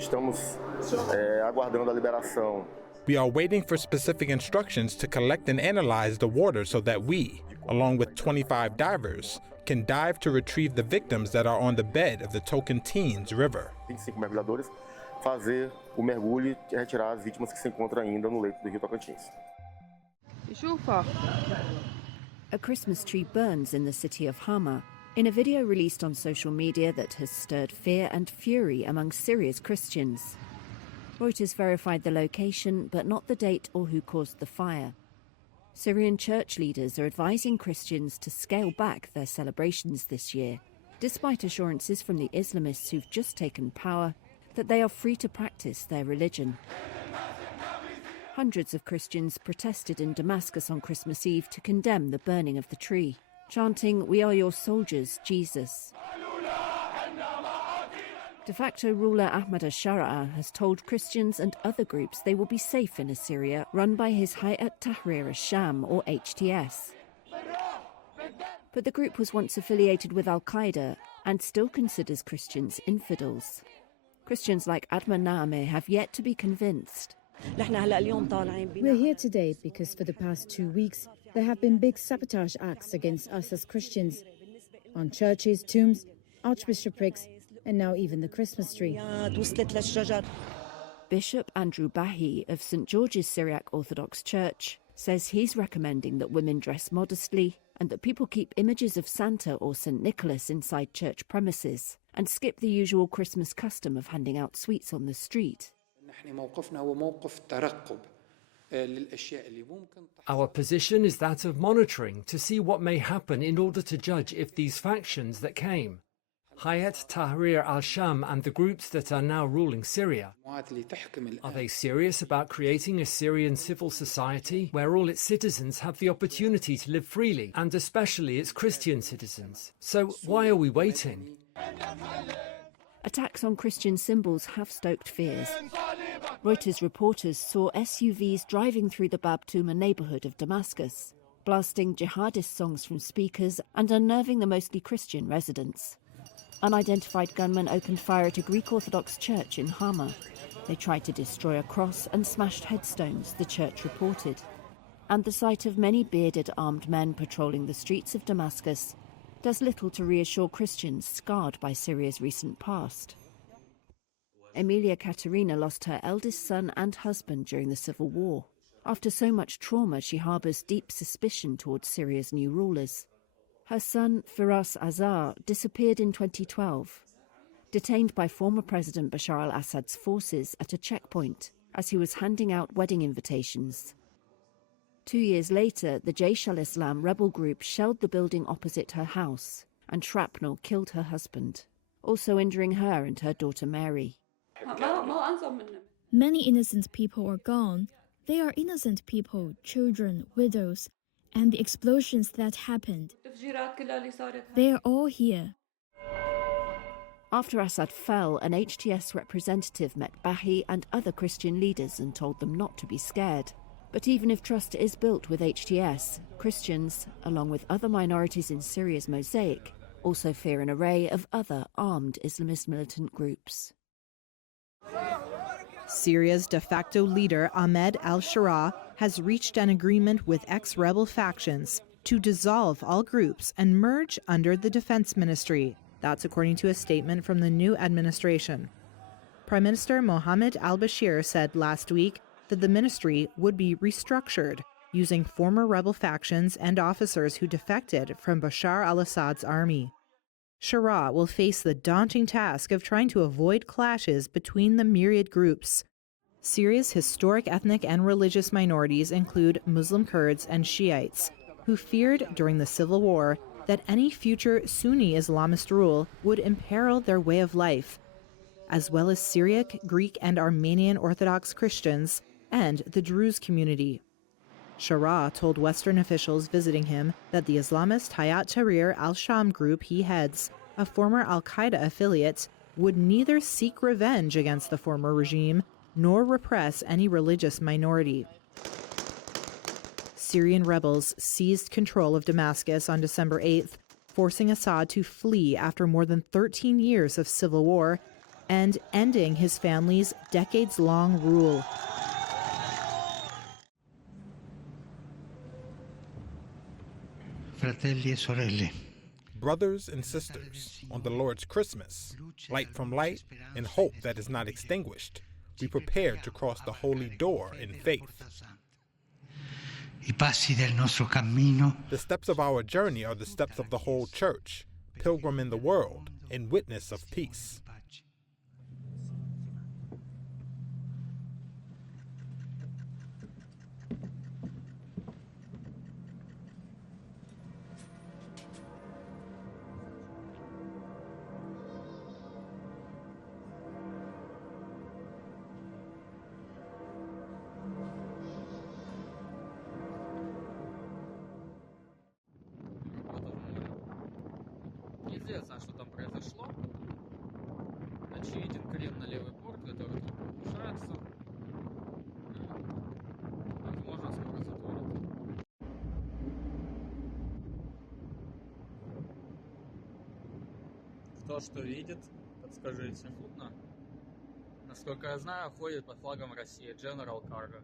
Estamos aguardando a liberação. We are waiting for specific instructions to collect and analyze the water so that we, along with 25 divers, can dive to retrieve the victims that are on the bed of the Tocantins River. 25 mergulhadores fazer o mergulho e retirar as vítimas que se encontram ainda no leito do Rio Tocantins. A Christmas tree burns in the city of Hama in a video released on social media that has stirred fear and fury among Syria's Christians. Reuters verified the location, but not the date or who caused the fire. Syrian church leaders are advising Christians to scale back their celebrations this year, despite assurances from the Islamists who've just taken power that they are free to practice their religion. Hundreds of Christians protested in Damascus on Christmas Eve to condemn the burning of the tree, chanting, "We are your soldiers, Jesus." De facto ruler Ahmad al-Shara has told Christians and other groups they will be safe in a Syria run by his Hayat Tahrir al-Sham, or HTS. But the group was once affiliated with al-Qaeda and still considers Christians infidels. Christians like Adman Naameh have yet to be convinced. We're here today because for the past 2 weeks there have been big sabotage acts against us as Christians on churches, tombs, archbishoprics, and now even the Christmas tree. Bishop Andrew Bahi of St. George's Syriac Orthodox Church says he's recommending that women dress modestly and that people keep images of Santa or St. Nicholas inside church premises and skip the usual Christmas custom of handing out sweets on the street. Our position is that of monitoring to see what may happen in order to judge if these factions that came, Hayat Tahrir al-Sham and the groups that are now ruling Syria, are they serious about creating a Syrian civil society where all its citizens have the opportunity to live freely, and especially its Christian citizens? So why are we waiting? Attacks on Christian symbols have stoked fears. Reuters reporters saw SUVs driving through the Bab Tuma neighbourhood of Damascus, blasting jihadist songs from speakers and unnerving the mostly Christian residents. Unidentified gunmen opened fire at a Greek Orthodox church in Hama. They tried to destroy a cross and smashed headstones, the church reported. And the sight of many bearded armed men patrolling the streets of Damascus does little to reassure Christians scarred by Syria's recent past. Emilia Katerina lost her eldest son and husband during the civil war. After so much trauma, she harbours deep suspicion towards Syria's new rulers. Her son, Firas Azar, disappeared in 2012, detained by former President Bashar al-Assad's forces at a checkpoint as he was handing out wedding invitations. 2 years later, the Jaish al-Islam rebel group shelled the building opposite her house, and shrapnel killed her husband, also injuring her and her daughter Mary. Many innocent people are gone. They are innocent people, children, widows, and the explosions that happened. They are all here. After Assad fell, an HTS representative met Bahi and other Christian leaders and told them not to be scared. But even if trust is built with HTS, Christians, along with other minorities in Syria's mosaic, also fear an array of other armed Islamist militant groups. Syria's de facto leader Ahmed al-Shara has reached an agreement with ex-rebel factions to dissolve all groups and merge under the defense ministry. That's according to a statement from the new administration. Prime Minister Mohammed al-Bashir said last week that the ministry would be restructured using former rebel factions and officers who defected from Bashar al-Assad's army. Shara will face the daunting task of trying to avoid clashes between the myriad groups. Syria's historic ethnic and religious minorities include Muslim Kurds and Shiites, who feared during the civil war that any future Sunni Islamist rule would imperil their way of life, as well as Syriac, Greek, and Armenian Orthodox Christians and the Druze community. Shara told Western officials visiting him that the Islamist Hayat Tahrir al-Sham group he heads, a former al-Qaeda affiliate, would neither seek revenge against the former regime nor repress any religious minority. Syrian rebels seized control of Damascus on December 8th, forcing Assad to flee after more than 13 years of civil war and ending his family's decades-long rule. Fratelli e sorelle. Brothers and sisters, on the Lord's Christmas, light from light and hope that is not extinguished, we prepare to cross the holy door in faith. I passi del nostro cammino. The steps of our journey are the steps of the whole church, pilgrim in the world and witness of peace. Неизвестно, что там произошло. Очевиден крен на левый борт, который тут повышается. Возможно, скоро затворят. Кто что видит, подскажите. Судно, насколько я знаю, ходит под флагом России. General Cargo.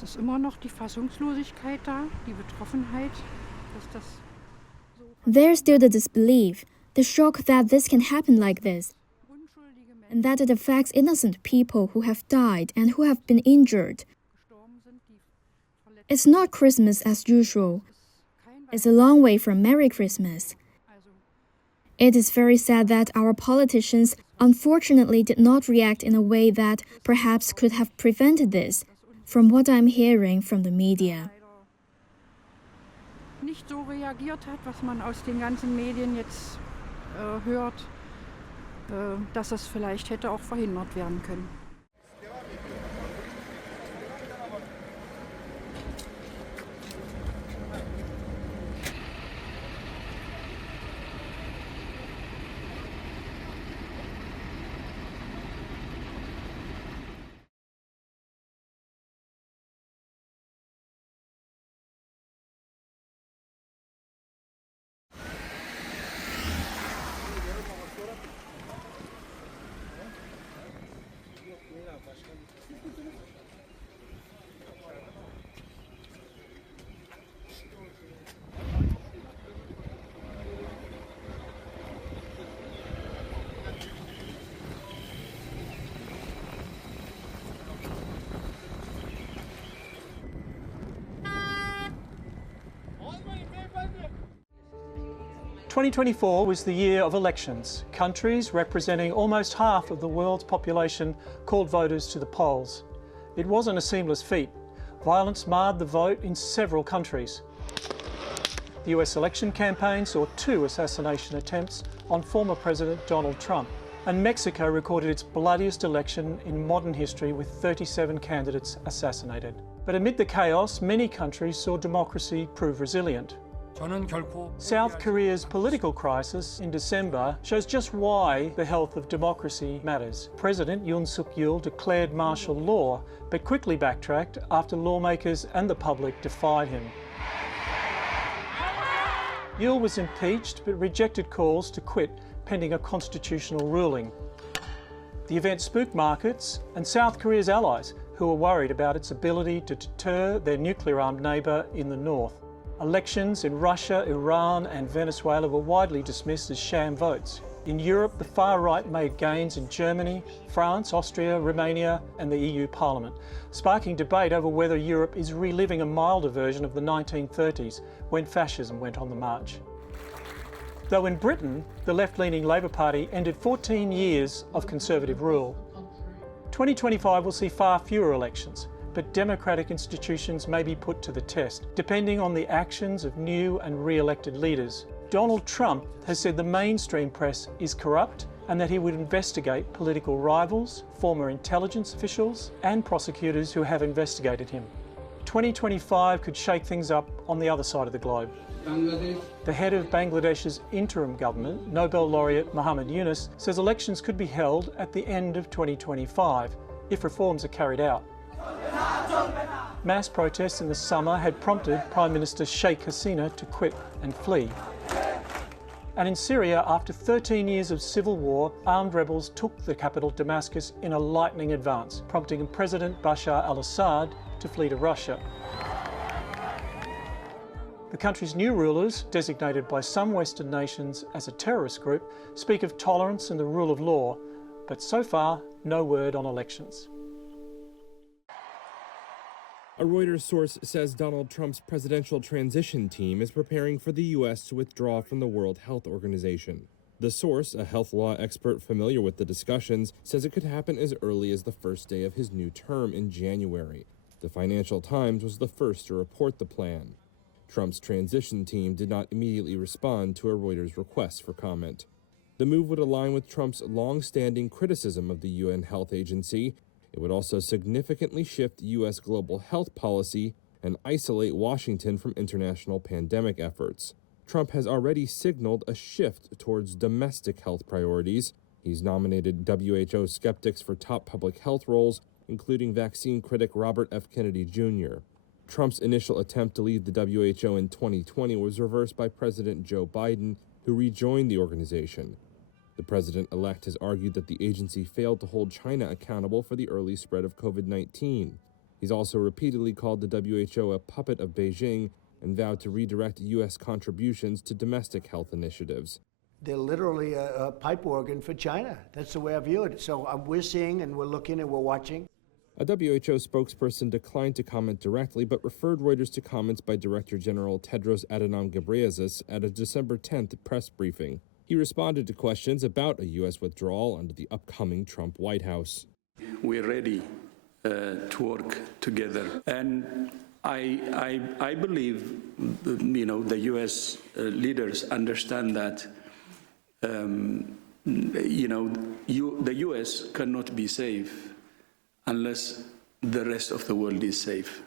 Es ist immer noch die Fassungslosigkeit da, die Betroffenheit, dass das so. There's still the disbelief, the shock that this can happen like this, and that it affects innocent people who have died and who have been injured. It's not Christmas as usual. It's a long way from Merry Christmas. It is very sad that our politicians unfortunately did not react in a way that perhaps could have prevented this, from what I'm hearing from the media. Nicht so reagiert hat, was man aus den ganzen Medien jetzt hört, dass es vielleicht hätte auch verhindert werden können. "2024 was the year of elections. Countries representing almost half of the world's population called voters to the polls. It wasn't a seamless feat. Violence marred the vote in several countries. The US election campaign saw 2 assassination attempts on former President Donald Trump, and Mexico recorded its bloodiest election in modern history with 37 candidates assassinated. But amid the chaos, many countries saw democracy prove resilient. South Korea's political crisis in December shows just why the health of democracy matters. President Yoon Suk-yeol declared martial law, but quickly backtracked after lawmakers and the public defied him. Yeol was impeached but rejected calls to quit pending a constitutional ruling. The event spooked markets and South Korea's allies, who were worried about its ability to deter their nuclear-armed neighbour in the north. Elections in Russia, Iran and Venezuela were widely dismissed as sham votes. In Europe, the far right made gains in Germany, France, Austria, Romania and the EU Parliament, sparking debate over whether Europe is reliving a milder version of the 1930s when fascism went on the march. Though in Britain, the left-leaning Labor Party ended 14 years of Conservative rule. 2025 will see far fewer elections, but democratic institutions may be put to the test, depending on the actions of new and re-elected leaders. Donald Trump has said the mainstream press is corrupt and that he would investigate political rivals, former intelligence officials, and prosecutors who have investigated him. 2025 could shake things up on the other side of the globe. The head of Bangladesh's interim government, Nobel laureate Muhammad Yunus, says elections could be held at the end of 2025 if reforms are carried out. Mass protests in the summer had prompted Prime Minister Sheikh Hasina to quit and flee. And in Syria, after 13 years of civil war, armed rebels took the capital Damascus in a lightning advance, prompting President Bashar al-Assad to flee to Russia. The country's new rulers, designated by some Western nations as a terrorist group, speak of tolerance and the rule of law, but so far, no word on elections. A Reuters source says Donald Trump's presidential transition team is preparing for the U.S. to withdraw from the World Health Organization. The source, a health law expert familiar with the discussions, says it could happen as early as the first day of his new term in January. The Financial Times was the first to report the plan. Trump's transition team did not immediately respond to a Reuters request for comment. The move would align with Trump's long-standing criticism of the UN Health Agency. It would also significantly shift U.S. global health policy and isolate Washington from international pandemic efforts. Trump has already signaled a shift towards domestic health priorities. He's nominated WHO skeptics for top public health roles, including vaccine critic Robert F. Kennedy Jr. Trump's initial attempt to leave the WHO in 2020 was reversed by President Joe Biden, who rejoined the organization. The president-elect has argued that the agency failed to hold China accountable for the early spread of COVID-19. He's also repeatedly called the WHO a puppet of Beijing and vowed to redirect U.S. contributions to domestic health initiatives. They're literally a pipe organ for China. That's the way I view it. So we're seeing and we're looking and we're watching. A WHO spokesperson declined to comment directly, but referred Reuters to comments by Director General Tedros Adhanom Ghebreyesus at a December 10th press briefing. He responded to questions about a U.S. withdrawal under the upcoming Trump White House. We're ready to work together, and I believe, the U.S. leaders understand that, the U.S. cannot be safe unless the rest of the world is safe.